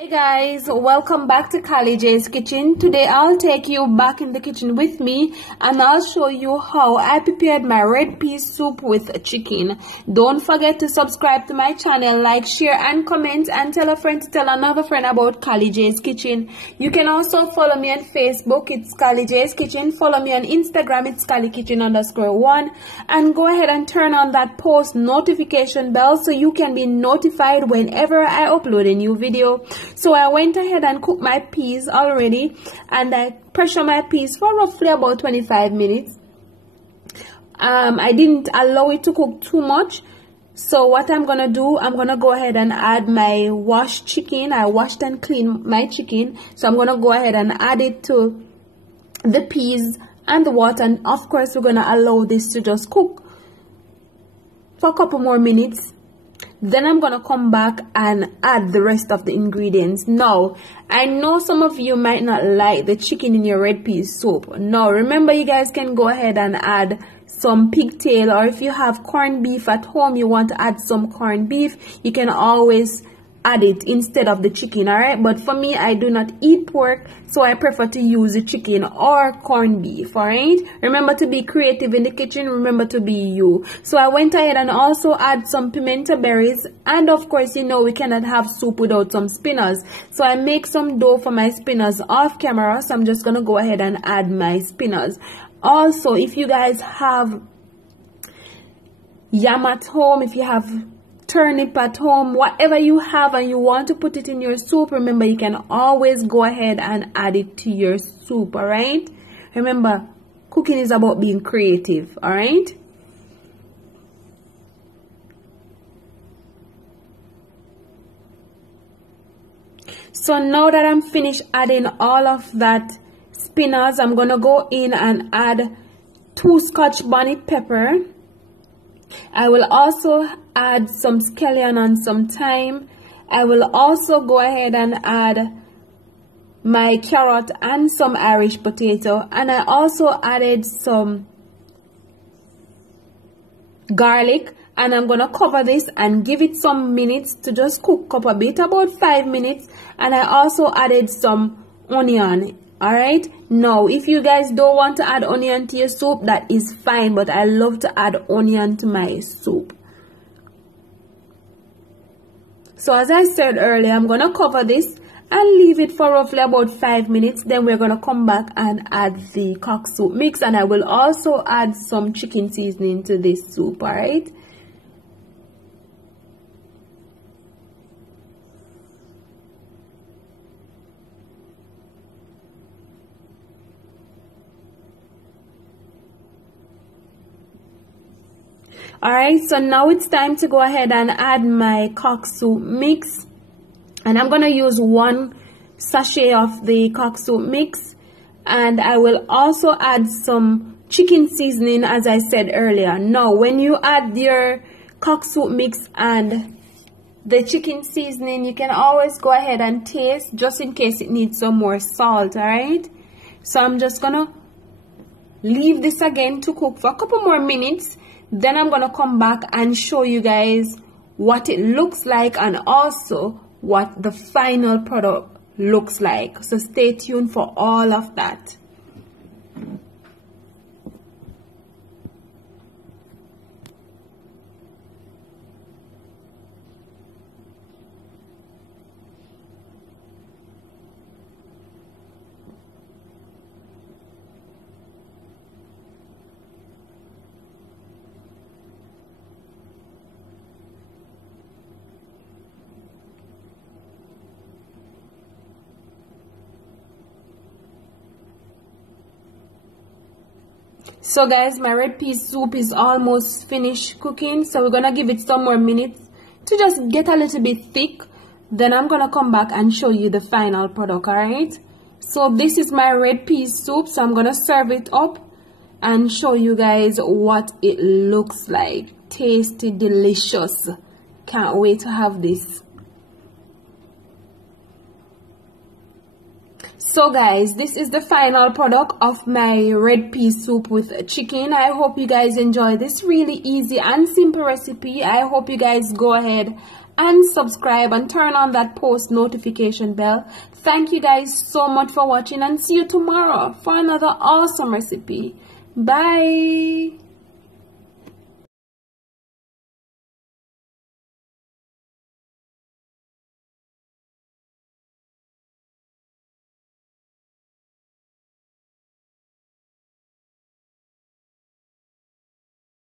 Hey guys, welcome back to Callie J's Kitchen. Today I'll take you back in the kitchen with me and I'll show you how I prepared my red pea soup with chicken. Don't forget to subscribe to my channel, like, share and comment, and tell a friend to tell another friend about Callie J's Kitchen. You can also follow me on Facebook, it's Callie J's Kitchen. Follow me on Instagram, it's CallieKitchen_1, and go ahead and turn on that post notification bell so you can be notified whenever I upload a new video. So I went ahead and cooked my peas already, and I pressure my peas for roughly about 25 minutes. I didn't allow it to cook too much. So what I'm gonna do, I'm gonna go ahead and add my washed chicken. I washed and cleaned my chicken, so I'm gonna go ahead and add it to the peas and the water, and of course we're gonna allow this to just cook for a couple more minutes. Then I'm gonna come back and add the rest of the ingredients. Now, I know some of you might not like the chicken in your red pea soup. Now, remember, you guys can go ahead and add some pigtail, or if you have corned beef at home, you want to add some corned beef, you can always add it instead of the chicken, alright? But for me, I do not eat pork, so I prefer to use the chicken or corned beef, alright? Remember to be creative in the kitchen, remember to be you. So I went ahead and also add some pimento berries, and of course, you know, we cannot have soup without some spinners. So I make some dough for my spinners off camera, so I'm just gonna go ahead and add my spinners. Also, if you guys have yam at home, if you have turnip at home, whatever you have and you want to put it in your soup, remember you can always go ahead and add it to your soup, alright? Remember, cooking is about being creative, alright? So now that I'm finished adding all of that spinners, I'm gonna go in and add 2 Scotch bonnet pepper. I will also add some scallion and some thyme. I will also go ahead and add my carrot and some Irish potato, and I also added some garlic, and I'm gonna cover this and give it some minutes to just cook up a bit, about 5 minutes. And I also added some onion. Alright, now if you guys don't want to add onion to your soup, that is fine, but I love to add onion to my soup. So as I said earlier, I'm gonna cover this and leave it for roughly about 5 minutes. Then we're gonna come back and add the cock soup mix, and I will also add some chicken seasoning to this soup. Alright, alright, so now it's time to go ahead and add my cock soup mix, and I'm gonna use 1 sachet of the cock soup mix, and I will also add some chicken seasoning as I said earlier. Now when you add your cock soup mix and the chicken seasoning, you can always go ahead and taste just in case it needs some more salt. Alright, so I'm just gonna leave this again to cook for a couple more minutes. Then I'm gonna come back and show you guys what it looks like and also what the final product looks like. So stay tuned for all of that. So guys, my red pea soup is almost finished cooking, so we're gonna give it some more minutes to just get a little bit thick. Then I'm gonna come back and show you the final product. Alright, so this is my red pea soup, so I'm gonna serve it up and show you guys what it looks like. Tasty, delicious. Can't wait to have this. So guys, this is the final product of my red pea soup with chicken. I hope you guys enjoy this really easy and simple recipe. I hope you guys go ahead and subscribe and turn on that post notification bell. Thank you guys so much for watching, and see you tomorrow for another awesome recipe. Bye.